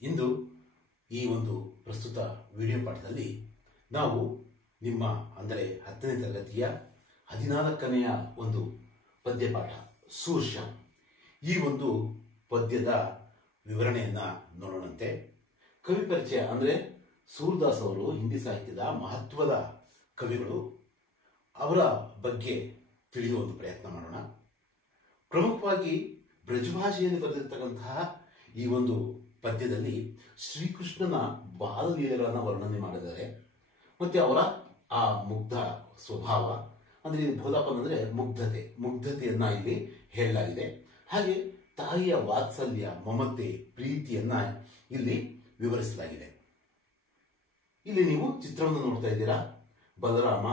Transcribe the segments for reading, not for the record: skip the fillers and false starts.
ಇಂದು ಈ ಒಂದು ಪ್ರಸ್ತುತ ವಿಡಿಯೋ ಪಾಠದಲ್ಲಿ ನಾವು ನಿಮ್ಮ ಅಂದರೆ 10ನೇ ತರಗತಿಯ 14ನೆಯ ಒಂದು ಪದ್ಯಪಾಠ ಸೂರ್ಷ ಈ ಒಂದು ಪದ್ಯದ ವಿವರಣೆಯನ್ನು ನೋಡೋಣಂತೆ. ಕವಿ ಪರಿಚಯ ಅಂದರೆ ಸೂರದಾಸ್ ಅವರು ಹಿಂದಿ ಸಾಹಿತ್ಯದ ಮಹತ್ವದ ಕವಿಗಳು. ಅವರ ಬಗ್ಗೆ ತಿಳಿಯುವ ಒಂದು ಪ್ರಯತ್ನ ಮಾಡೋಣ. ಪ್ರಮುಖವಾಗಿ ಬ್ರಜಭಾಷೆಯಲ್ಲಿ ಬರೆದಿರ್ತಕ್ಕಂತಹ ಈ ಒಂದು ಪದ್ಯದಲ್ಲಿ ಶ್ರೀಕೃಷ್ಣನ ಬಾಲಲೀಲೆಗಳನ್ನು ವರ್ಣನೆ ಮಾಡಿದ್ದಾರೆ. ಮತ್ತೆ ಅವರ ಆ ಮುಗ್ಧ ಸ್ವಭಾವ ಅಂದರೆ ಬೋಧಾಪನ ಅಂದರೆ ಮುಗ್ಧತೆಯನ್ನ ಇಲ್ಲಿ ಹೇಳಲಾಗಿದೆ. ಹಾಗೆ ತಾಯಿಯ ವಾತ್ಸಲ್ಯ, ಮಮತೆ, ಪ್ರೀತಿಯನ್ನ ಇಲ್ಲಿ ವಿವರಿಸಲಾಗಿದೆ. ಇಲ್ಲಿ ನೀವು ಚಿತ್ರವನ್ನು ನೋಡ್ತಾ ಇದ್ದೀರಾ. ಬಲರಾಮ,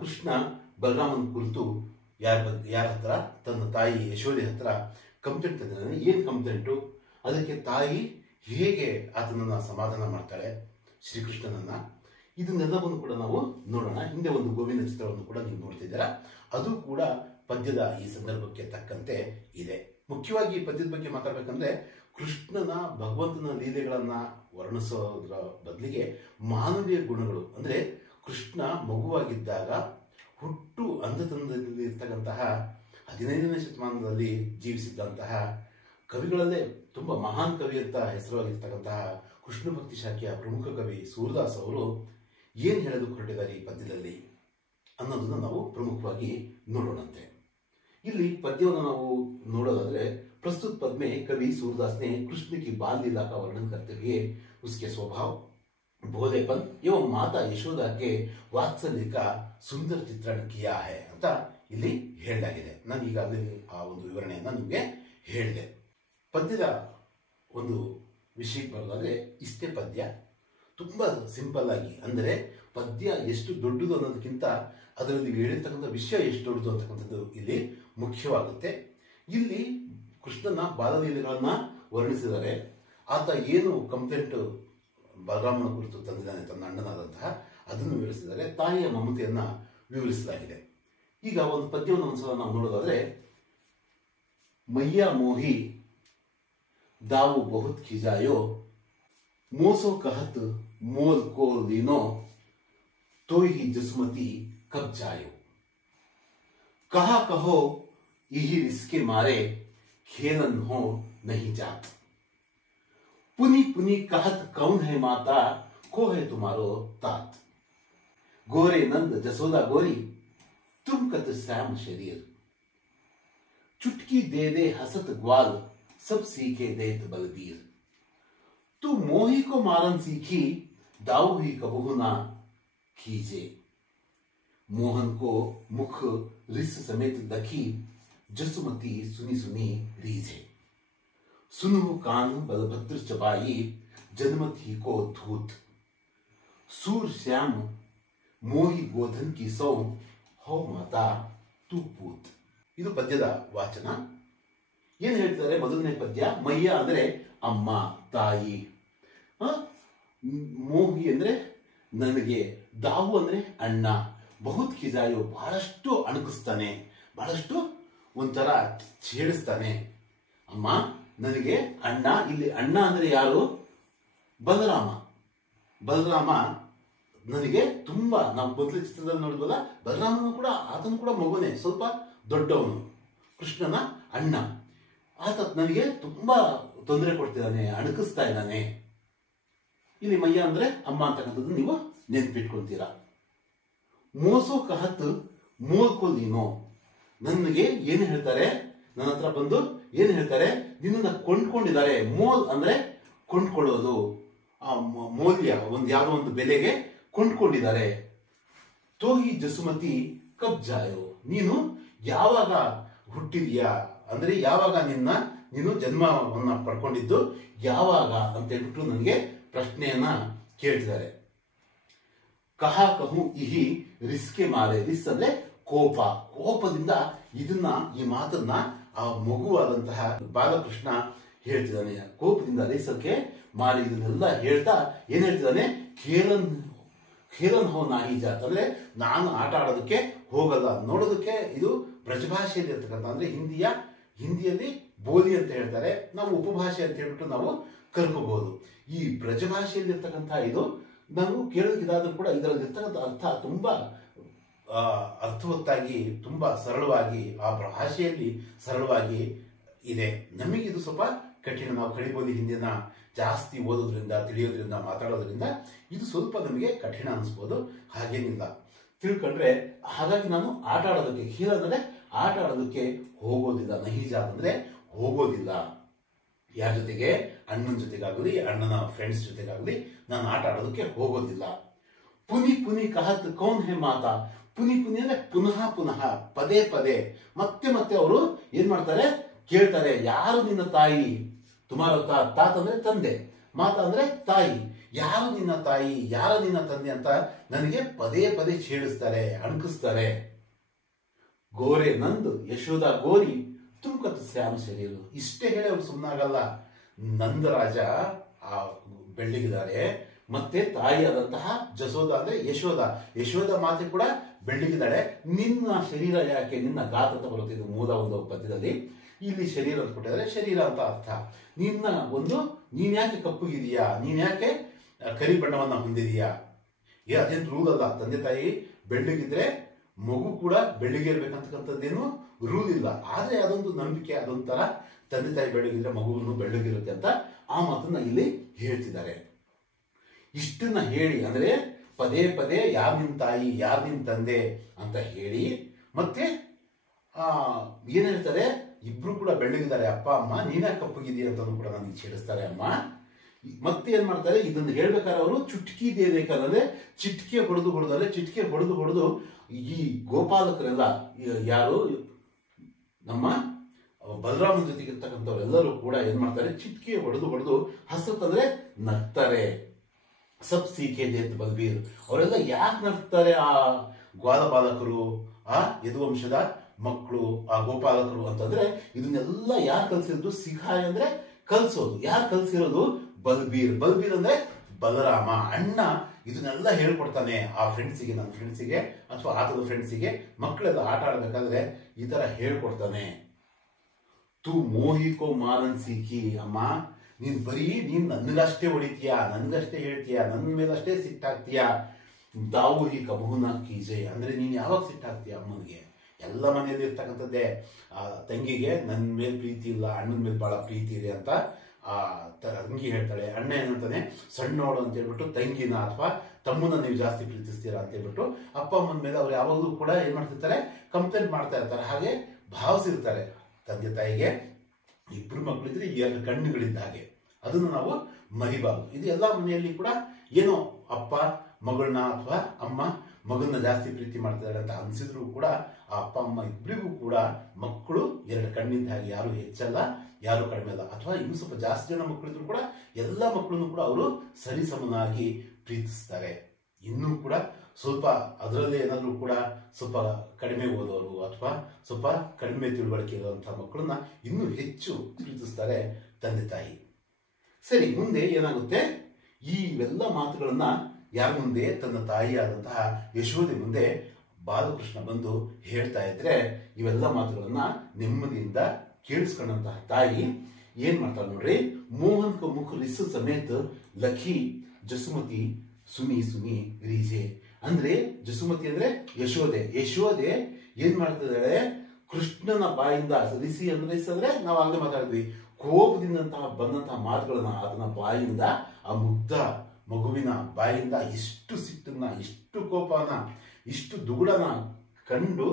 ಕೃಷ್ಣ ಬಲರಾಮನ ಕುರಿತು ಯಾರ ಹತ್ರ ತನ್ನ ತಾಯಿ ಯಶೋದೆ ಹತ್ರ ಕಂಪ್ಲೇಂಟ್ ತಂದಿದ್ದಾನೆ. ಏನು ಕಂಪ್ಲೇಂಟು? ಅದಕ್ಕೆ ತಾಯಿ ಹೇಗೆ ಆತನನ್ನ ಸಮಾಧಾನ ಮಾಡ್ತಾಳೆ ಶ್ರೀಕೃಷ್ಣನನ್ನ, ಇದನ್ನೆಲ್ಲವನ್ನು ಕೂಡ ನಾವು ನೋಡೋಣ. ಹಿಂದೆ ಒಂದು ಗೋವಿನ ಚಿತ್ರವನ್ನು ಕೂಡ ನೀವು ನೋಡ್ತಿದ್ದೀರಾ. ಅದು ಕೂಡ ಪದ್ಯದ ಈ ಸಂದರ್ಭಕ್ಕೆ ತಕ್ಕಂತೆ ಇದೆ. ಮುಖ್ಯವಾಗಿ ಈ ಪದ್ಯದ ಬಗ್ಗೆ ಮಾತಾಡ್ಬೇಕಂದ್ರೆ ಕೃಷ್ಣನ ಭಗವಂತನ ಲೀಲೆಗಳನ್ನ ವರ್ಣಿಸೋದ್ರ ಬದಲಿಗೆ ಮಾನವೀಯ ಗುಣಗಳು ಅಂದ್ರೆ ಕೃಷ್ಣ ಮಗುವಾಗಿದ್ದಾಗ ಹುಟ್ಟು ಅಂಧತನದಲ್ಲಿ ಇರ್ತಕ್ಕಂತಹ 15ನೇ ಶತಮಾನದಲ್ಲಿ ಜೀವಿಸಿದ್ದಂತಹ ಕವಿಗಳಲ್ಲೇ ತುಂಬಾ ಮಹಾನ್ ಕವಿ ಅಂತ ಹೆಸರಾಗಿರ್ತಕ್ಕಂತಹ ಕೃಷ್ಣ ಭಕ್ತಿ ಶಾಖೆಯ ಪ್ರಮುಖ ಕವಿ ಸೂರದಾಸ್ ಅವರು ಏನ್ ಹೇಳೋದಕ್ಕೆ ಹೊರಟಿದ್ದಾರೆ ಈ ಪದ್ಯದಲ್ಲಿ ಅನ್ನೋದನ್ನ ನಾವು ಪ್ರಮುಖವಾಗಿ ನೋಡೋಣಂತೆ. ಇಲ್ಲಿ ಪದ್ಯವನ್ನು ನಾವು ನೋಡೋದಾದ್ರೆ प्रस्तुत पद में कवि सूरदास ने कृष्ण की बाल लीला का वर्णन करते हुए उसके स्वभाव, भोलेपन एवं माता यशोदा के वात्सल्य का सुंदर चित्रण किया है ಅಂತ ಇಲ್ಲಿ ಹೇಳಲಾಗಿದೆ. ನಾನು ಈಗಾಗಲೇ ಆ ಒಂದು ವಿವರಣೆಯನ್ನು ನಿಮಗೆ ಹೇಳಿದೆ. ಪದ್ಯದ ಒಂದು ವಿಷಯಕ್ಕೆ ಬರೋದಾದ್ರೆ ಇಷ್ಟೇ ಪದ್ಯ ತುಂಬಾ ಸಿಂಪಲ್ ಆಗಿ, ಅಂದರೆ ಪದ್ಯ ಎಷ್ಟು ದೊಡ್ಡದು ಅನ್ನೋದಕ್ಕಿಂತ ಅದರಲ್ಲಿ ಹೇಳಿರ್ತಕ್ಕಂಥ ವಿಷಯ ಎಷ್ಟು ದೊಡ್ಡದು ಅಂತಕ್ಕಂಥದ್ದು ಇಲ್ಲಿ ಮುಖ್ಯವಾಗುತ್ತೆ. ಇಲ್ಲಿ ಕೃಷ್ಣನ ಬಾಲಲೀಲೆಗಳನ್ನ ವರ್ಣಿಸಿದ್ದಾರೆ. ಆತ ಏನು ಕಂಪ್ಲೇಂಟ್ ಬಲರಾಮನ ಕುರಿತು ತಂದಿದ್ದಾನೆ ತನ್ನ ಅಣ್ಣನಾದಂತಹ ಅದನ್ನು ವಿವರಿಸಿದ್ದಾರೆ. ತಾಯಿಯ ಮಮತೆಯನ್ನ ವಿವರಿಸಲಾಗಿದೆ. ಈಗ ಒಂದು ಪದ್ಯವನ್ನು ಒಂದ್ಸಲ ನಾವು ನೋಡೋದಾದ್ರೆ, ಮಯ್ಯ ಮೋಹಿ दाऊ बहुत खिजायो, मोसो कहत मोल को लीनो, तो ही जसमती कब जायो, कहा कहो यही इसके मारे खेलन हो नहीं जात, पुनी पुनी कहत कौन है माता, को है तुम्हारो तात, गोरे नंद जसोदा गोरी तुम कत श्याम शरीर, चुटकी दे दे हसत ग्वाल सब सीखे देत बलबीर, तू मोही को मारन सीखी दाऊ ही कबहू ना खींचे, मोहन को मुख रिस समेत लखी जसुमती सुनी सुनी रीझे, सुनु कान बलभद्र चबाई जन्मथी को धूत, सूर श्याम मोही गोधन की सौ हो माता तू पूत. ಇದು ಪದ್ಯದ ವಾಚನ. ಏನು ಹೇಳ್ತಾರೆ? ಮೊದಲನೇ ಪದ್ಯ ಮಯ್ಯ ಅಂದ್ರೆ ಅಮ್ಮ, ತಾಯಿ, ಮೋಹಿ ಅಂದ್ರೆ ನನಗೆ, ದಾವು ಅಂದ್ರೆ ಅಣ್ಣ, ಬಹುತ್ ಖಿಜಾಯೋ ಬಹಳಷ್ಟು ಅಣಕಿಸ್ತಾನೆ, ಬಹಳಷ್ಟು ಒಂಥರ ಛೇಡಿಸ್ತಾನೆ. ಅಮ್ಮ ನನಗೆ, ಅಣ್ಣ, ಇಲ್ಲಿ ಅಣ್ಣ ಅಂದ್ರೆ ಯಾರು? ಬಲರಾಮ. ಬಲರಾಮ ನನಗೆ ತುಂಬಾ, ನಾವು ಮೊದಲ ಚಿತ್ರದಲ್ಲಿ ನೋಡಿದ್ವಲ್ಲ, ಬಲರಾಮನು ಕೂಡ ಆತನು ಕೂಡ ಮಗುನೇ, ಸ್ವಲ್ಪ ದೊಡ್ಡವನು, ಕೃಷ್ಣನ ಅಣ್ಣ. ಆತ ನನಗೆ ತುಂಬಾ ತೊಂದರೆ ಕೊಡ್ತಿದ್ದಾನೆ, ಅಣಕಿಸ್ತಾ ಇದ್ದಾನೆ. ಇಲ್ಲಿ ಮಯ್ಯ ಅಂದ್ರೆ ಅಮ್ಮ ಅಂತಕ್ಕಂಥದ್ದು ನೀವು ನೆನ್ಪಿಟ್ಕೊಳ್ತೀರಾ. ಮೋಸೋ ಕಹತ್ ಮೋಲ್ಕೊಲ್ಲಿನೋ, ನನಗೆ ಏನು ಹೇಳ್ತಾರೆ? ನನ್ನ ಹತ್ರ ಬಂದು ಏನು ಹೇಳ್ತಾರೆ? ನಿನ್ನನ್ನು ಕೊಂಡ್ಕೊಂಡಿದ್ದಾರೆ. ಮೋಲ್ ಅಂದ್ರೆ ಕೊಂಡ್ಕೊಳ್ಳೋದು, ಆ ಮೌಲ್ಯ, ಒಂದು ಯಾವುದೋ ಒಂದು ಬೆಲೆಗೆ ಕೊಂಡ್ಕೊಂಡಿದ್ದಾರೆ. ತೋಹಿ ಜಸುಮತಿ ಕಬ್ ಜಾಯೋ, ನೀನು ಯಾವಾಗ ಹುಟ್ಟಿದ್ಯಾ, ಅಂದ್ರೆ ಯಾವಾಗ ನೀನು ಜನ್ಮವನ್ನ ಪಡ್ಕೊಂಡಿದ್ದು ಯಾವಾಗ ಅಂತ ಹೇಳ್ಬಿಟ್ಟು ನನಗೆ ಪ್ರಶ್ನೆಯನ್ನ ಕೇಳ್ತಿದ್ದಾರೆ. ಕಹಾ ಕಹು ಇಹಿ ರಿಸ್ಕೆ ಮಾರೆ, ರಿಸ್ ಅಂದ್ರೆ ಕೋಪ, ಕೋಪದಿಂದ ಈ ಮಾತನ್ನ ಆ ಮಗುವಾದಂತಹ ಬಾಲಕೃಷ್ಣ ಹೇಳ್ತಿದ್ದಾನೆ. ಕೋಪದಿಂದ ರಿಸಕ್ಕೆ ಮಾರಿ ಇದನ್ನೆಲ್ಲ ಹೇಳ್ತಾ ಏನ್ ಹೇಳ್ತಿದ್ದಾನೆ? ಖೇಲನ್ ಹೋ ನಾಹಿ ಜಾತ್, ಅಂದ್ರೆ ನಾನು ಆಟ ಆಡೋದಕ್ಕೆ ಹೋಗಲ್ಲ. ನೋಡೋದಕ್ಕೆ ಇದು ಬ್ರಜಭಾಷೆಯಲ್ಲಿ ಇರ್ತಕ್ಕಂಥ, ಅಂದ್ರೆ ಹಿಂದಿಯಲ್ಲಿ ಬೋಲಿ ಅಂತ ಹೇಳ್ತಾರೆ, ನಾವು ಉಪಭಾಷೆ ಅಂತ ಹೇಳ್ಬಿಟ್ಟು ನಾವು ಕಲ್ಕೋಬಹುದು. ಈ ಬ್ರಜಭಾಷೆಯಲ್ಲಿರ್ತಕ್ಕಂಥ ಇದು ನಾವು ಕೇಳೋದಕ್ಕಿದಾದ್ರೂ ಕೂಡ ಇದರಲ್ಲಿರ್ತಕ್ಕಂಥ ಅರ್ಥ ತುಂಬಾ ಅರ್ಥವತ್ತಾಗಿ, ತುಂಬಾ ಸರಳವಾಗಿ, ಆ ಭಾಷೆಯಲ್ಲಿ ಸರಳವಾಗಿ ಇದೆ. ನಮಗೆ ಇದು ಸ್ವಲ್ಪ ಕಠಿಣ. ನಾವು ಕಡಿಬೋಲಿ ಹಿಂದಿನ ಜಾಸ್ತಿ ಓದೋದ್ರಿಂದ, ತಿಳಿಯೋದ್ರಿಂದ, ಮಾತಾಡೋದ್ರಿಂದ ಇದು ಸ್ವಲ್ಪ ನಮಗೆ ಕಠಿಣ ಅನಿಸ್ಬೋದು. ಹಾಗೇನಿಲ್ಲ, ತಿಳ್ಕೊಂಡ್ರೆ. ಹಾಗಾಗಿ ನಾನು ಆಟ ಆಡೋದಕ್ಕೆ, ಖೀರ ಅಂದರೆ ಆಟ ಆಡೋದಕ್ಕೆ ಹೋಗೋದಿಲ್ಲ. ನಹಿಜಾತ್ ಅಂದರೆ ಹೋಗೋದಿಲ್ಲ. ಯಾರ ಜೊತೆಗೆ? ಅಣ್ಣನ ಜೊತೆಗಾಗಲಿ, ಅಣ್ಣನ ಫ್ರೆಂಡ್ಸ್ ಜೊತೆಗಾಗಲಿ ನಾನು ಆಟ ಆಡೋದಕ್ಕೆ ಹೋಗೋದಿಲ್ಲ. ಪುನಿ ಪುನಿ ಕಹತ್ ಕೌನ್ ಹೇ ಮಾತಾ. ಪುನಿ ಪುನಿ ಅಂದ್ರೆ ಪುನಃ ಪುನಃ, ಪದೇ ಪದೇ, ಮತ್ತೆ ಮತ್ತೆ ಅವರು ಏನ್ ಮಾಡ್ತಾರೆ? ಕೇಳ್ತಾರೆ, ಯಾರು ನಿನ್ನ ತಾಯಿ? ತುಮಾರ ತಾತ ಅಂದ್ರೆ ತಂದೆ, ಮಾತಾ ಅಂದ್ರೆ ತಾಯಿ. ಯಾರು ನಿನ್ನ ತಾಯಿ, ಯಾರು ನಿನ್ನ ತಂದೆ ಅಂತ ನನಗೆ ಪದೇ ಪದೇ ಛೇಡಿಸ್ತಾರೆ, ಅಣಕಿಸ್ತಾರೆ. ಗೋರೆ ನಂದು ಯಶೋಧ ಗೋರಿ ತುಮಕತ್ ಶ್ಯಾಮ ಶರೀರ. ಇಷ್ಟೇ ಹೇಳಿ ಅವ್ರು ಸುಮ್ಮನಾಗಲ್ಲ. ನಂದರಾಜ ಆ ಬೆಳ್ಳಿಗಿದ್ದಾರೆ, ಮತ್ತೆ ತಾಯಿಯಾದಂತಹ ಜಸೋಧ ಅಂದ್ರೆ ಯಶೋಧ, ಯಶೋಧ ಮಾತೆ ಕೂಡ ಬೆಳ್ಳಿಗಿದ್ದಾಳೆ. ನಿನ್ನ ಶರೀರ ಯಾಕೆ? ನಿನ್ನ ಗಾತ ಅಂತ ಬರುತ್ತೆ, ಇದು ಮೂಲ ಒಂದು ಪದ್ಯದಲ್ಲಿ. ಇಲ್ಲಿ ಶರೀರ ಅಂತ ಕೊಟ್ಟಿದ್ದಾರೆ, ಶರೀರ ಅಂತ ಅರ್ಥ. ನಿನ್ನ ನೀನ್ ಯಾಕೆ ಕಪ್ಪುಗಿದೀಯಾ? ನೀನ್ ಯಾಕೆ ಕರಿ ಬಣ್ಣವನ್ನ ಹೊಂದಿದೀಯಾ? ಅದೇನು ರೂಲ್ ಅಲ್ಲ. ತಂದೆ ತಾಯಿ ಬೆಳ್ಳಿಗಿದ್ರೆ ಮಗು ಕೂಡ ಬೆಳ್ಳಿಗೆ ಇರ್ಬೇಕಂತಕ್ಕಂಥದ್ದೇನು ರೂಲ್ ಇಲ್ಲ. ಆದ್ರೆ ಅದೊಂದು ನಂಬಿಕೆ, ಅದೊಂಥರ ತಂದೆ ತಾಯಿ ಬೆಳ್ಳಿಗಿದ್ರೆ ಮಗುವನ್ನು ಬೆಳ್ಳಿಗಿರುತ್ತೆ ಅಂತ ಆ ಮಾತನ್ನ ಇಲ್ಲಿ ಹೇಳ್ತಿದ್ದಾರೆ. ಇಷ್ಟನ್ನ ಹೇಳಿ, ಅಂದ್ರೆ ಪದೇ ಪದೇ ಯಾರ್ ನಿನ್ ತಾಯಿ, ಯಾರ್ ನಿನ್ ತಂದೆ ಅಂತ ಹೇಳಿ, ಮತ್ತೆ ಏನ್ ಹೇಳ್ತಾರೆ? ಇಬ್ರು ಕೂಡ ಬೆಳ್ಳಿಗಿದ್ದಾರೆ, ಅಪ್ಪ ಅಮ್ಮ, ನೀನೇ ಕಪ್ಪಗಿದೀಯ ಅಂತ ಕೂಡ ನನಗೆ ಛೇಡಿಸ್ತಾರೆ ಅಮ್ಮ. ಮತ್ತೆ ಏನ್ ಮಾಡ್ತಾರೆ? ಇದನ್ನು ಹೇಳ್ಬೇಕಾದ್ರೆ ಅವರು ಚುಟ್ಕಿ ದೇಬೇಕಾದ್ರೆ ಚಿಟ್ಕೆ ಹೊಡೆದು ಈ ಗೋಪಾಲಕರೆಲ್ಲ, ಯಾರು ನಮ್ಮ ಬಲರಾಮನ ಜೊತೆಗೆ ಇರ್ತಕ್ಕಂಥವ್ರೆಲ್ಲರೂ ಕೂಡ ಏನ್ ಮಾಡ್ತಾರೆ? ಚಿಟ್ಕೆ ಹೊಡೆದು ಹಸತ್ತಂದ್ರೆ ನಗ್ತಾರೆ. ಸಬ್ ಸೀಖೆ ದೇತ್ ಬಲ್ಬೀರ್. ಅವರೆಲ್ಲ ಯಾಕೆ ನಗ್ತಾರೆ? ಆ ಗ್ವಾಲ ಬಾಲಕರು, ಆ ಯದುವಂಶದ ಮಕ್ಕಳು, ಆ ಗೋಪಾಲಕರು ಅಂತಂದ್ರೆ ಇದನ್ನೆಲ್ಲ ಯಾರು ಕಲ್ಸಿರೋದು? ಸಿಖಾಯ್ ಅಂದ್ರೆ ಕಲ್ಸೋದು. ಯಾರು ಕಲ್ಸಿರೋದು? ಬಲ್ಬೀರ್. ಬಲ್ಬೀರ್ ಅಂದ್ರೆ ಬಲರಾಮ, ಅಣ್ಣ ಇದನ್ನೆಲ್ಲ ಹೇಳ್ಕೊಡ್ತಾನೆ ಆ ಫ್ರೆಂಡ್ಸಿಗೆ, ನನ್ನ ಫ್ರೆಂಡ್ಸಿಗೆ ಅಥವಾ ಆತದ ಫ್ರೆಂಡ್ಸಿಗೆ. ಮಕ್ಕಳೆಲ್ಲ ಆಟ ಆಡ್ಬೇಕಾದ್ರೆ ಈ ತರ ಹೇಳ್ಕೊಡ್ತಾನೆ. ತು ಮೋಹಿಕೋ ಮಾರನ್ ಸಿಕ್ಕಿ. ಅಮ್ಮ, ನೀನ್ ನನ್ಗಷ್ಟೇ ಹೊಡಿತೀಯಾ, ನನ್ಗಷ್ಟೇ ಹೇಳ್ತೀಯಾ, ನನ್ನ ಮೇಲಷ್ಟೇ ಸಿಟ್ಟಾಗ್ತೀಯಾ. ತಾವು ಈ ಕಬಹುನ ಕೀಜೆ ಅಂದ್ರೆ ನೀನ್ ಯಾವಾಗ ಸಿಟ್ಟಾಗ್ತೀಯ ಅಮ್ಮನಿಗೆ? ಎಲ್ಲ ಮನೆಯಲ್ಲಿ ಇರ್ತಕ್ಕಂಥದ್ದೇ. ಆ ತಂಗಿಗೆ ನನ್ನ ಮೇಲೆ ಪ್ರೀತಿ ಇಲ್ಲ, ಅಣ್ಣನ ಮೇಲೆ ಬಹಳ ಪ್ರೀತಿ ಇದೆ ಅಂತ ಆ ತಂಗಿ ಹೇಳ್ತಾಳೆ. ಅಣ್ಣ ಏನಂತಾನೆ? ಸಣ್ಣೋಡು ಅಂತ ಹೇಳ್ಬಿಟ್ಟು ತಂಗಿನ ಅಥವಾ ತಮ್ಮನ ನೀವು ಜಾಸ್ತಿ ಪ್ರೀತಿಸ್ತೀರಾ ಅಂತ ಹೇಳ್ಬಿಟ್ಟು ಅಪ್ಪ ಅಮ್ಮನ ಮೇಲೆ ಅವ್ರು ಯಾವಾಗಲೂ ಕೂಡ ಏನ್ ಮಾಡ್ತಿರ್ತಾರೆ? ಕಂಪ್ಲೇಂಟ್ ಮಾಡ್ತಾ ಇರ್ತಾರೆ. ಹಾಗೆ ಭಾವಿಸಿರ್ತಾರೆ. ತಂದೆ ತಾಯಿಗೆ ಇಬ್ರು ಮಕ್ಕಳಿದ್ರೆ ಎರಡು ಕಣ್ಣುಗಳಿದ್ದ ಹಾಗೆ, ಅದನ್ನು ನಾವು ಮರಿಬಾರ್ದು. ಇದು ಎಲ್ಲಾ ಮನೆಯಲ್ಲಿ ಕೂಡ ಏನೋ ಅಪ್ಪ ಮಗಳನ್ನ ಅಥವಾ ಅಮ್ಮ ಮಗನ್ನ ಜಾಸ್ತಿ ಪ್ರೀತಿ ಮಾಡ್ತಿದ್ದಾರೆ ಅಂತ ಅನ್ಸಿದ್ರು ಕೂಡ ಆ ಅಪ್ಪ ಅಮ್ಮ ಇಬ್ಬರಿಗೂ ಕೂಡ ಮಕ್ಕಳು ಎರಡು ಕಣ್ಣಿದ್ದ ಹಾಗೆ, ಯಾರು ಹೆಚ್ಚಲ್ಲ, ಯಾರು ಕಡಿಮೆ ಅಲ್ಲ. ಅಥವಾ ಇನ್ನು ಸ್ವಲ್ಪ ಜಾಸ್ತಿ ಜನ ಮಕ್ಕಳಿದ್ರು ಕೂಡ ಎಲ್ಲ ಮಕ್ಕಳನ್ನು ಕೂಡ ಅವರು ಸರಿಸಮನಾಗಿ ಪ್ರೀತಿಸ್ತಾರೆ. ಇನ್ನೂ ಕೂಡ ಸ್ವಲ್ಪ ಅದರಲ್ಲೇ ಏನಾದರೂ ಕೂಡ ಸ್ವಲ್ಪ ಕಡಿಮೆ ಓದೋರು ಅಥವಾ ಸ್ವಲ್ಪ ಕಡಿಮೆ ತಿಳುವಳಿಕೆ ಇರುವಂತಹ ಮಕ್ಕಳನ್ನ ಇನ್ನೂ ಹೆಚ್ಚು ಪ್ರೀತಿಸ್ತಾರೆ ತಂದೆ ತಾಯಿ. ಸರಿ, ಮುಂದೆ ಏನಾಗುತ್ತೆ? ಇವೆಲ್ಲ ಮಾತುಗಳನ್ನ ಯಾರ ಮುಂದೆ? ತನ್ನ ತಾಯಿಯಾದಂತಹ ಯಶೋದೆ ಮುಂದೆ ಬಾಲಕೃಷ್ಣ ಬಂದು ಹೇಳ್ತಾ ಇದ್ರೆ ಇವೆಲ್ಲ ಮಾತುಗಳನ್ನ ನೆಮ್ಮದಿಯಿಂದ ಕೇಳಿಸ್ಕೊಂಡಂತಹ ತಾಯಿ ಏನ್ ಮಾಡ್ತಾಳೆ ನೋಡ್ರಿ. ಮೋಹನ್ ಕ ಮುಖ ರಿಸು ಸಮೇತ ಲಖಿ ಜಸುಮತಿ ಸುನಿ ಸುನಿ ರೀಜೆ. ಅಂದ್ರೆ ಜಸುಮತಿ ಅಂದ್ರೆ ಯಶೋದೆ. ಯಶೋದೆ ಏನ್ ಮಾಡ್ತಿದ್ದಾಳೆ? ಕೃಷ್ಣನ ಬಾಯಿಂದ ರಿಸಿ ಅಂದ್ರೆ ನಾವು ಆಗಲೇ ಮಾತಾಡಿದ್ವಿ, ಕೋಪದಿಂದಂತಹ ಬಂದಂತಹ ಮಾತುಗಳನ್ನ ಆತನ ಬಾಯಿಂದ, ಆ ಮುಗ್ಧ ಮಗುವಿನ ಬಾಯಿಂದ ಇಷ್ಟು ಸಿಟ್ಟನ್ನ, ಇಷ್ಟು ಕೋಪನ, ಇಷ್ಟು ದುಗುಡನ ಕಂಡು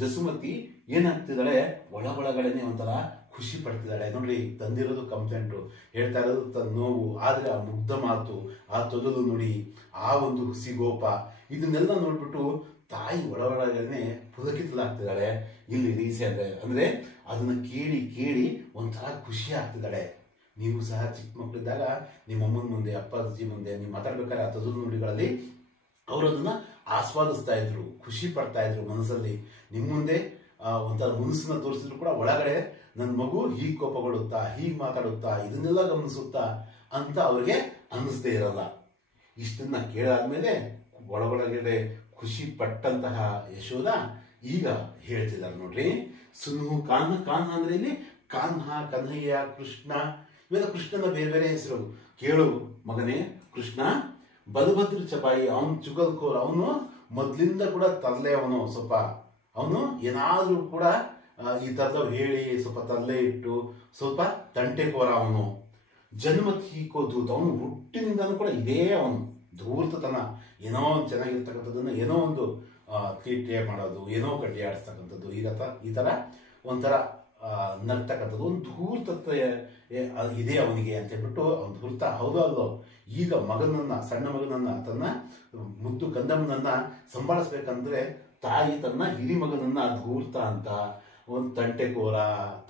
ಜಸುಮತಿ ಏನಾಗ್ತಿದ್ದಾಳೆ? ಒಳಗಡೆನೆ ಒಂಥರ ಖುಷಿ ಪಡ್ತಿದ್ದಾಳೆ. ನೋಡ್ರಿ, ತಂದಿರೋದು ಕಂಪ್ಲೇಂಟು, ಹೇಳ್ತಾ ಇರೋದು ತನ್ನ ನೋವು, ಆದ್ರೆ ಆ ಮುಗ್ಧ ಮಾತು, ಆ ತೊದಲು ನುಡಿ, ಆ ಒಂದು ಹುಸಿಗೋಪ, ಇದನ್ನೆಲ್ಲ ನೋಡ್ಬಿಟ್ಟು ತಾಯಿ ಒಳಗಡೆನೆ ಪುಲಕಿತಲಾಗ್ತಿದ್ದಾಳೆ. ಇಲ್ಲಿ ರೀಸೆ ಅಂದ್ರೆ ಅದನ್ನ ಕೇಳಿ ಕೇಳಿ ಒಂಥರ ಖುಷಿ ಆಗ್ತಿದ್ದಾಳೆ. ನೀವು ಸಹ ಚಿಕ್ಕ ಮಕ್ಕಳಿದ್ದಾಗ ನಿಮ್ಮ ಅಮ್ಮನ ಮುಂದೆ, ಅಪ್ಪಾಜಿ ಮುಂದೆ ನೀವು ಮಾತಾಡ್ಬೇಕಾದ್ರೆ ಆ ತೊದಲು ನುಡಿಗಳಲ್ಲಿ ಅವರು ಅದನ್ನ ಆಸ್ವಾದಿಸ್ತಾ ಇದ್ರು, ಖುಷಿ ಪಡ್ತಾ ಇದ್ರು ಮನಸ್ಸಲ್ಲಿ. ನಿಮ್ಮ ಮುಂದೆ ಒಂಥರ ಮುನಸನ್ನ ತೋರಿಸಿದ್ರು ಕೂಡ ಒಳಗಡೆ ನನ್ನ ಮಗು ಹೀಗೆ ಕೋಪಗೊಳ್ಳುತ್ತಾ, ಹೀಗೆ ಮಾತಾಡುತ್ತಾ, ಇದನ್ನೆಲ್ಲ ಗಮನಿಸುತ್ತಾ ಅಂತ ಅವ್ರಿಗೆ ಅನ್ನಿಸ್ದೇ ಇರಲ್ಲ. ಇಷ್ಟನ್ನ ಕೇಳಾದ್ಮೇಲೆ ಒಳಗಡೆ ಖುಷಿ ಪಟ್ಟಂತಹ ಯಶೋಧ ಈಗ ಹೇಳ್ತಿದ್ದಾರೆ ನೋಡ್ರಿ. ಸುನು ಕಾನ್ಹ. ಕಾನ್ಹ ಅಂದ್ರೆ ಇಲ್ಲಿ ಕಾನ್ಹ, ಕನ್ಹಯ್ಯ, ಕೃಷ್ಣ ಇವೆಲ್ಲ ಕೃಷ್ಣನ ಬೇರೆ ಬೇರೆ ಹೆಸರು. ಕೇಳು ಮಗನೇ ಕೃಷ್ಣ, ಬಲಭದ್ರ ಚಪಾಯಿ, ಅವನು ಚುಗಲ್ಕೋರ್, ಅವನು ಮೊದಲಿಂದ ಕೂಡ ತರಲೆ, ಅವನು ಸ್ವಲ್ಪ ಅವನು ಏನಾದ್ರೂ ಕೂಡ ಈ ತರದವ್ ಹೇಳಿ ಸ್ವಲ್ಪ ತರಲೆ ಇಟ್ಟು ಸ್ವಲ್ಪ ತಂಟೆಕೋರ ಅವನು. ಜನ್ಮತೀಕೋ ಧೂತ, ಅವನು ಹುಟ್ಟಿನಿಂದನೂ ಕೂಡ ಇದೇ ಅವನು ಧೂರ್ತತನ, ಏನೋ ಒಂದು ಚೆನ್ನಾಗಿರ್ತಕ್ಕಂಥದ್ದನ್ನು ಏನೋ ಒಂದು ತೀಟೆ ಮಾಡೋದು, ಏನೋ ಕಡ್ಡಿ ಆಡಿಸ್ತಕ್ಕಂಥದ್ದು, ಈ ಥರ ಒಂಥರ ನಗ್ತಕ್ಕಂಥದ್ದು, ಒಂದು ಧೂರ್ತತ್ವ ಇದೆ ಅವನಿಗೆ ಅಂತ ಹೇಳ್ಬಿಟ್ಟು ಅವ್ನು ಧೂರ್ತ ಹೌದೋ ಅಲ್ಲೋ. ಈಗ ಮಗನನ್ನ, ಸಣ್ಣ ಮಗನನ್ನ, ತನ್ನ ಮುದ್ದು ಕಂದಮ್ಮನನ್ನ ಸಂಭಾಳಿಸ್ಬೇಕಂದ್ರೆ ತಾಯಿ ತನ್ನ ಹಿರಿ ಮಗನನ್ನ ಧೂರ್ತ ಅಂತ, ಒಂದು ತಂಟೆಕೋರ,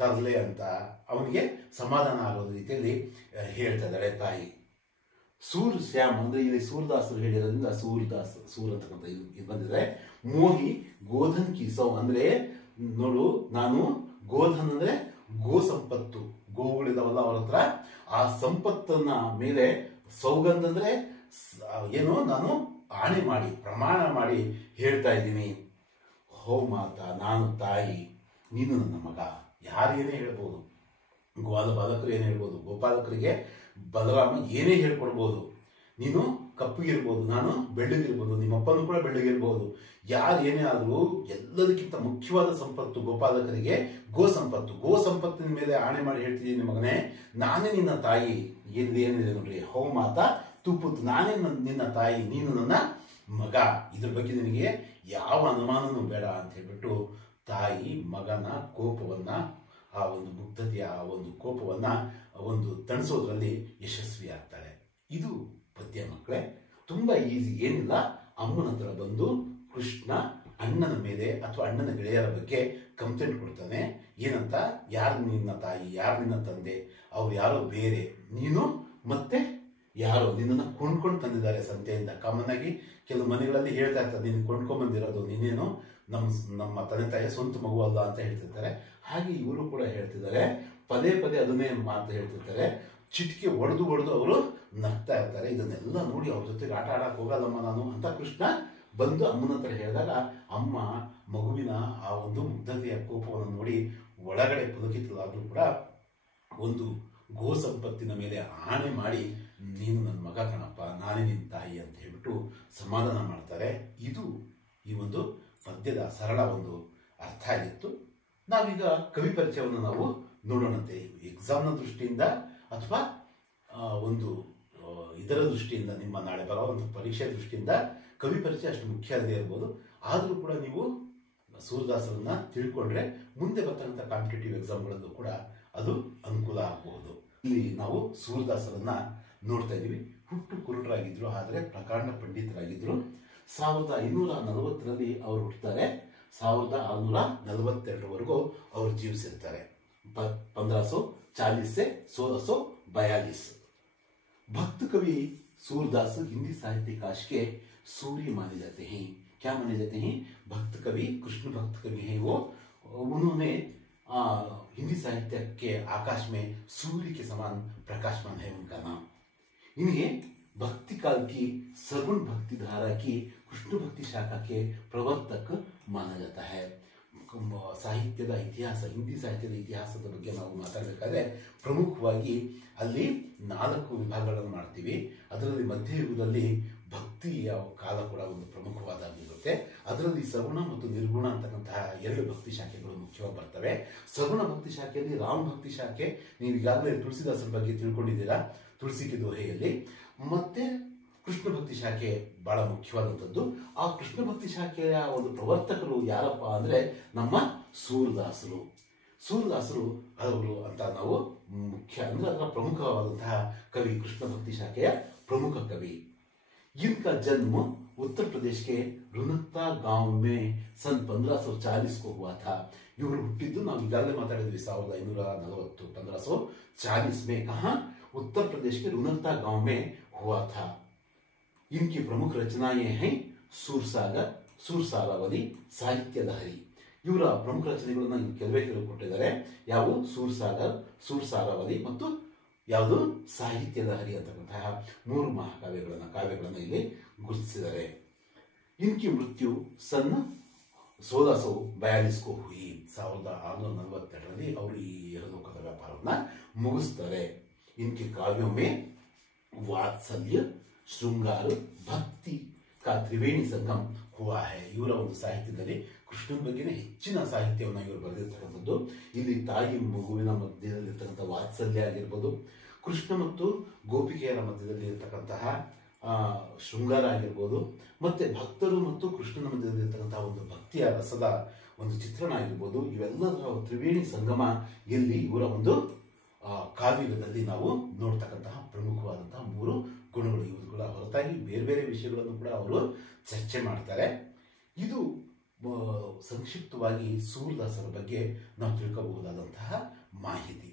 ತರ್ಲೆ ಅಂತ ಅವನಿಗೆ ಸಮಾಧಾನ ಆಗೋದ ರೀತಿಯಲ್ಲಿ ಹೇಳ್ತಾ ಇದ್ದಾಳೆ ತಾಯಿ. ಸೂರ್ ಶ್ಯಾಮ್ ಅಂದ್ರೆ ಇಲ್ಲಿ ಸೂರ್ದಾಸರು ಹೇಳಿರೋದ್ರಿಂದ ಸೂರ್ದಾಸ್, ಸೂರ್ ಅಂತಕ್ಕಂಥ ಇದು ಬಂದಿದೆ. ಮೋಹಿ ಗೋಧನ್ ಕಿಸೋ ಅಂದ್ರೆ ನೋಡು, ನಾನು ಗೋಧನ್ ಅಂದ್ರೆ ಗೋ ಸಂಪತ್ತು, ಗೋವುಗಳಿದಾವಲ್ಲ ಅವ್ರ ಹತ್ರ, ಆ ಸಂಪತ್ತನ್ನ ಮೇಲೆ ಸೌಗಂಧ ಅಂದ್ರೆ ಏನೋ ನಾನು ಆಣೆ ಮಾಡಿ ಪ್ರಮಾಣ ಮಾಡಿ ಹೇಳ್ತಾ ಇದ್ದೀನಿ. ಹೋ ಮಾತಾ, ನಾನು ತಾಯಿ, ನೀನು ನನ್ನ ಮಗ. ಯಾರೇನೇ ಹೇಳ್ಬೋದು, ಗ್ವಾಲ ಬಾಲಕರು ಏನೇ ಹೇಳ್ಬೋದು, ಗೋಪಾಲಕರಿಗೆ ಬಲರಾಮ ಏನೇ ಹೇಳ್ಕೊಡ್ಬೋದು. ನೀನು ಕಪ್ಪಗಿರ್ಬೋದು, ನಾನು ಬೆಳ್ಳಗಿರ್ಬೋದು, ನಿಮ್ಮಪ್ಪನೂ ಕೂಡ ಬೆಳ್ಳಗಿರ್ಬೋದು. ಯಾರು ಏನೇ ಆದರೂ ಎಲ್ಲದಕ್ಕಿಂತ ಮುಖ್ಯವಾದ ಸಂಪತ್ತು ಗೋಪಾಲಕರಿಗೆ ಗೋ ಸಂಪತ್ತು. ಗೋ ಸಂಪತ್ತಿನ ಮೇಲೆ ಆಣೆ ಮಾಡಿ ಹೇಳ್ತಿದ್ದೀನಿ ಮಗನೇ, ನಾನೇ ನಿನ್ನ ತಾಯಿ. ಏನಿದೆ ನೋಡ್ರಿ, ಹೋ ಮಾತಾ ತುಪ್ಪುತ್, ನಾನೇ ನಿನ್ನ ತಾಯಿ, ನೀನು ನನ್ನ ಮಗ. ಇದ್ರ ಬಗ್ಗೆ ನಿನಗೆ ಯಾವ ಅನುಮಾನನೂ ಬೇಡ ಅಂತ ಹೇಳ್ಬಿಟ್ಟು ತಾಯಿ ಮಗನ ಕೋಪವನ್ನ, ಆ ಒಂದು ಮುಗ್ಧತೆಯ ಆ ಒಂದು ಕೋಪವನ್ನ ಒಂದು ತಣಿಸೋದ್ರಲ್ಲಿ ಯಶಸ್ವಿ ಆಗ್ತಾಳೆ. ಇದು ಪದ್ಯ ಮಕ್ಕಳೇ, ತುಂಬಾ ಈಸಿ, ಏನಿಲ್ಲ. ಅಮ್ಮನ ಹತ್ರ ಬಂದು ಕೃಷ್ಣ ಅಣ್ಣನ ಮೇಲೆ ಅಥವಾ ಅಣ್ಣನ ಗೆಳೆಯರ ಬಗ್ಗೆ ಕಂಪ್ಲೇಂಟ್ ಕೊಡ್ತಾನೆ. ಏನಂತ, ಯಾರು ನಿನ್ನ ತಾಯಿ, ಯಾರು ನಿನ್ನ ತಂದೆ, ಅವ್ರು ಯಾರೋ ಬೇರೆ, ನೀನು ಮತ್ತೆ ಯಾರೋ ನಿನ್ನನ್ನು ಕೊಂಡ್ಕೊಂಡು ತಂದಿದ್ದಾರೆ ಸಂತೆಯಿಂದ. ಕಾಮನ್ ಆಗಿ ಕೆಲವು ಮನೆಗಳಲ್ಲಿ ಹೇಳ್ತಾ ಇರ್ತಾರೆ, ನೀನು ಕೊಂಡ್ಕೊಂಡ್ ಬಂದಿರೋದು, ನೀನೇನು ನಮ್ಮ ತಂದೆ ತಾಯಿಯ ಸ್ವಂತ ಮಗು ಅಲ್ಲ ಅಂತ ಹೇಳ್ತಿರ್ತಾರೆ. ಹಾಗೆ ಇವರು ಕೂಡ ಹೇಳ್ತಿದ್ದಾರೆ, ಪದೇ ಪದೇ ಅದನ್ನೇ ಮಾತು ಹೇಳ್ತಿರ್ತಾರೆ. ಚಿಟಿಕೆ ಒಡೆದು ಅವರು ನಗ್ತಾ ಇರ್ತಾರೆ. ಇದನ್ನೆಲ್ಲ ನೋಡಿ ಅವ್ರ ಜೊತೆಗೆ ಆಟ ಆಡಕ್ಕೆ ಹೋಗಲ್ಲಮ್ಮ ನಾನು ಅಂತ ಕೃಷ್ಣ ಬಂದು ಅಮ್ಮನ ಹತ್ರ ಹೇಳಿದಾಗ, ಅಮ್ಮ ಮಗುವಿನ ಆ ಒಂದು ಮುಗ್ಧತೆಯ ಕೋಪವನ್ನು ನೋಡಿ ಒಳಗಡೆ ಪುಲಕಿತಲಾದ್ರೂ ಕೂಡ ಒಂದು ಗೋ ಸಂಪತ್ತಿನ ಮೇಲೆ ಆಣೆ ಮಾಡಿ, ನೀನು ನನ್ನ ಮಗ ಕಣಪ್ಪ, ನಾನೇ ನಿನ್ನ ತಾಯಿ ಅಂತ ಹೇಳ್ಬಿಟ್ಟು ಸಮಾಧಾನ ಮಾಡ್ತಾರೆ. ಇದು ಈ ಒಂದು ಪದ್ಯದ ಸರಳ ಒಂದು ಅರ್ಥ ಆಗಿತ್ತು. ನಾವೀಗ ಕವಿ ಪರಿಚಯವನ್ನು ನಾವು ನೋಡೋಣಂತೆ. ಎಕ್ಸಾಮ್ನ ದೃಷ್ಟಿಯಿಂದ ಅಥವಾ ಒಂದು ಇದರ ದೃಷ್ಟಿಯಿಂದ, ನಿಮ್ಮ ನಾಳೆ ಬರೋ ಒಂದು ಪರೀಕ್ಷೆ ದೃಷ್ಟಿಯಿಂದ ಕವಿ ಪರಿಚಯ ಅಷ್ಟು ಮುಖ್ಯ ಅಲ್ಲದೆ ಇರ್ಬೋದು. ಆದರೂ ಕೂಡ ನೀವು ಸೂರ್ಯದಾಸರನ್ನ ತಿಳ್ಕೊಂಡ್ರೆ ಮುಂದೆ ಬರ್ತಕ್ಕಂಥ ಕಾಂಪಿಟೇಟಿವ್ ಎಕ್ಸಾಮ್ಗಳಲ್ಲೂ ಕೂಡ ಅದು ಅನುಕೂಲ ಆಗಬಹುದು. ಇಲ್ಲಿ ನಾವು ಸೂರ್ಯದಾಸರನ್ನ ನೋಡ್ತಾ ಇದ್ದೀವಿ. ಹುಟ್ಟು ಕುರುಡರಾಗಿದ್ರು, ಆದರೆ ಪ್ರಕಾಂಡ ಪಂಡಿತರಾಗಿದ್ರು. 1540ರಲ್ಲಿ ಅವರು ಹುಟ್ಟುತ್ತಾರೆ. 1642ವರೆಗೂ ಅವರು ಜೀವಿಸಿರ್ತಾರೆ. 1540 से 1642। भक्त कवि सूरदास हिंदी साहित्य काश के सूर्य माने जाते हैं। क्या माने जाते हैं? भक्त कवि, कृष्ण भक्त कवि हैं वो। उन्होंने हिंदी साहित्य के आकाश में सूर्य के समान प्रकाशमान है उनका नाम। इन्हें भक्ति काल की सगुण भक्ति धारा की कृष्ण भक्ति शाखा के प्रवर्तक माना जाता है। ಸಾಹಿತ್ಯದ ಇತಿಹಾಸ, ಹಿಂದಿ ಸಾಹಿತ್ಯದ ಇತಿಹಾಸದ ಬಗ್ಗೆ ನಾವು ಮಾತಾಡಬೇಕಾದ್ರೆ ಪ್ರಮುಖವಾಗಿ ಅಲ್ಲಿ 4 ವಿಭಾಗಗಳನ್ನು ಮಾಡ್ತೀವಿ. ಅದರಲ್ಲಿ ಮಧ್ಯಯುಗದಲ್ಲಿ ಭಕ್ತಿಯ ಕಾಲ ಕೂಡ ಒಂದು ಪ್ರಮುಖವಾದಾಗಿರುತ್ತೆ. ಅದರಲ್ಲಿ ಸಗುಣ ಮತ್ತು ನಿರ್ಗುಣ ಅಂತಕ್ಕಂತಹ 2 ಭಕ್ತಿ ಶಾಖೆಗಳು ಮುಖ್ಯವಾಗಿ ಬರ್ತವೆ. ಸಗುಣ ಭಕ್ತಿ ಶಾಖೆಯಲ್ಲಿ ರಾಮ ಭಕ್ತಿ ಶಾಖೆ, ನೀವು ಈಗಾಗಲೇ ತುಳಸಿದಾಸರ ಬಗ್ಗೆ ತಿಳ್ಕೊಂಡಿದ್ದೀರಾ, ತುಳಸಿ ಕಿ ದೋಹೆಯಲ್ಲಿ. ಮತ್ತೆ ಕೃಷ್ಣ ಭಕ್ತಿ ಶಾಖೆ ಬಹಳ ಮುಖ್ಯವಾದಂಥದ್ದು. ಆ ಕೃಷ್ಣ ಭಕ್ತಿ ಶಾಖೆಯ ಒಂದು ಪ್ರವರ್ತಕರು ಯಾರಪ್ಪ ಅಂದ್ರೆ ನಮ್ಮ ಸೂರದಾಸರು. ಸೂರದಾಸರು ಅವರು ಅಂತ ನಾವು ಮುಖ್ಯ ಅಂದ್ರೆ ಅದರ ಪ್ರಮುಖವಾದಂತಹ ಕವಿ, ಕೃಷ್ಣ ಭಕ್ತಿ ಶಾಖೆಯ ಪ್ರಮುಖ ಕವಿ. इनका जन्म उत्तर प्रदेश के रुनकता गांव में सन 1540 को हुआ था. ಇವರು ಹುಟ್ಟಿದ್ದು ನಾವು ಈಗಾಗಲೇ ಮಾತಾಡಿದ್ವಿ 1540 1540 में कहा उत्तर प्रदेश के रुनकता गांव में हुआ था. इनकी प्रमुख रचनाएं हैं सूरसागर, सूरसारावली, साहित्य लहरी. ಇವರ ಪ್ರಮುಖ ರಚನೆಗಳನ್ನ ಕೆಲವೇ ಕೊಟ್ಟಿದ್ದಾರೆ. ಯಾವುದು? ಸೂರಸಾಗರ್, ಸೂರಸಾರಾವಲಿ ಮತ್ತು ಯಾವುದು? ಸಾಹಿತ್ಯ ಲಹರಿ ಅಂತಕ್ಕಂತಹ 3 ಕಾವ್ಯಗಳನ್ನ ಇಲ್ಲಿ ಗುರುತಿಸಿದ್ದಾರೆ. ಇನ್ಕಿ ಮೃತ್ಯು ಸನ್ 1642 को हुई. 1642ರಲ್ಲಿ ಅವರು ಈ ಇಹಲೋಕದ ವ್ಯಾಪಾರವನ್ನ ಮುಗಿಸ್ತಾರೆ. इनके काव्यों में वात्सल्य, श्रृंगार, भक्ति का त्रिवेणी संगम हुआ है. ಇವರ ಒಂದು ಸಾಹಿತ್ಯದಲ್ಲಿ ಕೃಷ್ಣನ ಬಗ್ಗೆನೇ ಹೆಚ್ಚಿನ ಸಾಹಿತ್ಯವನ್ನು ಇವರು ಬರೆದಿರ್ತಕ್ಕಂಥದ್ದು. ಇಲ್ಲಿ ತಾಯಿ ಮಗುವಿನ ಮಧ್ಯದಲ್ಲಿರ್ತಕ್ಕಂಥ ವಾತ್ಸಲ್ಯ ಆಗಿರ್ಬೋದು, ಕೃಷ್ಣ ಮತ್ತು ಗೋಪಿಕೆಯರ ಮಧ್ಯದಲ್ಲಿ ಇರತಕ್ಕಂತಹ ಶೃಂಗಾರ ಆಗಿರ್ಬೋದು, ಮತ್ತೆ ಭಕ್ತರು ಮತ್ತು ಕೃಷ್ಣನ ಮಧ್ಯದಲ್ಲಿರ್ತಕ್ಕಂತಹ ಒಂದು ಭಕ್ತಿಯ ರಸದ ಒಂದು ಚಿತ್ರಣ ಆಗಿರ್ಬೋದು, ಇವೆಲ್ಲದರ ತ್ರಿವೇಣಿ ಸಂಗಮ ಇಲ್ಲಿ ಇವರ ಒಂದು ಕಾವ್ಯದಲ್ಲಿ ನಾವು ನೋಡ್ತಕ್ಕಂತಹ ಪ್ರಮುಖವಾದಂತಹ 3 ಗುಣಗಳು. ಇವುಗಳ ಹೊರತಾಗಿ ಬೇರೆ ಬೇರೆ ವಿಷಯಗಳನ್ನು ಕೂಡ ಅವರು ಚರ್ಚೆ ಮಾಡ್ತಾರೆ. ಇದು ಸಂಕ್ಷಿಪ್ತವಾಗಿ ಸೂರದಾಸರ ಬಗ್ಗೆ ನಾವು ತಿಳ್ಕೋಬಹುದಾದಂತಹ ಮಾಹಿತಿ.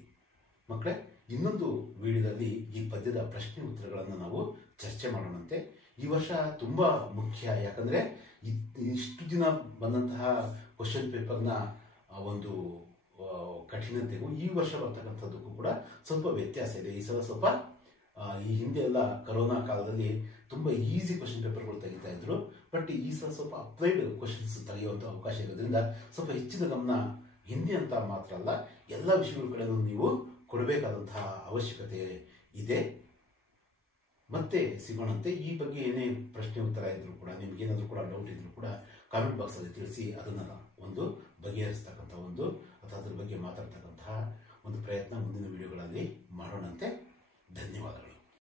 ಮಕ್ಕಳೇ, ಇನ್ನೊಂದು ವಿಡಿಯೋದಲ್ಲಿ ಈ ಪದ್ಯದ ಪ್ರಶ್ನೆ ಉತ್ತರಗಳನ್ನು ನಾವು ಚರ್ಚೆ ಮಾಡೋಣಂತೆ. ಈ ವರ್ಷ ತುಂಬ ಮುಖ್ಯ, ಯಾಕಂದರೆ ಇಷ್ಟು ದಿನ ಬಂದಂತಹ ಕ್ವಶನ್ ಪೇಪರ್ನ ಒಂದು ಕಠಿಣತೆಗೂ ಈ ವರ್ಷ ಬರ್ತಕ್ಕಂಥದ್ದಕ್ಕೂ ಕೂಡ ಸ್ವಲ್ಪ ವ್ಯತ್ಯಾಸ ಇದೆ. ಈ ಸಲ ಸ್ವಲ್ಪ ಈ ಹಿಂದೆ ಎಲ್ಲ ಕರೋನಾ ಕಾಲದಲ್ಲಿ ತುಂಬ ಈಸಿ ಕ್ವಶನ್ ಪೇಪರ್ಗಳು ತೆಗಿತಾ ಇದ್ರು, ಬಟ್ ಈ ಸಲ ಸ್ವಲ್ಪ ಅಪ್ಲೈಡ್ ಕ್ವಶನ್ಸ್ ತೆಗೆಯುವಂಥ ಅವಕಾಶ ಇರೋದ್ರಿಂದ ಸ್ವಲ್ಪ ಹೆಚ್ಚಿನ ಗಮನ ಹಿಂದಿ ಅಂತ ಮಾತ್ರ ಅಲ್ಲ ಎಲ್ಲ ವಿಷಯಗಳ ಕಡೆನೂ ನೀವು ಕೊಡಬೇಕಾದಂತಹ ಅವಶ್ಯಕತೆ ಇದೆ. ಮತ್ತೆ ಸಿಗೋಣಂತೆ. ಈ ಬಗ್ಗೆ ಏನೇ ಪ್ರಶ್ನೆ ಉತ್ತರ ಇದ್ರೂ ಕೂಡ, ನಿಮ್ಗೇನಾದರೂ ಕೂಡ ಡೌಟ್ ಇದ್ರೂ ಕೂಡ ಕಾಮೆಂಟ್ ಬಾಕ್ಸಲ್ಲಿ ತಿಳಿಸಿ, ಅದನ್ನು ಒಂದು ಬಗೆಹರಿಸ್ತಕ್ಕಂಥ ಒಂದು ಅಥವಾ ಅದ್ರ ಬಗ್ಗೆ ಮಾತಾಡ್ತಕ್ಕಂತಹ ಒಂದು ಪ್ರಯತ್ನ ಮುಂದಿನ ವಿಡಿಯೋಗಳಲ್ಲಿ ಮಾಡೋಣಂತೆ. ಧನ್ಯವಾದಗಳು.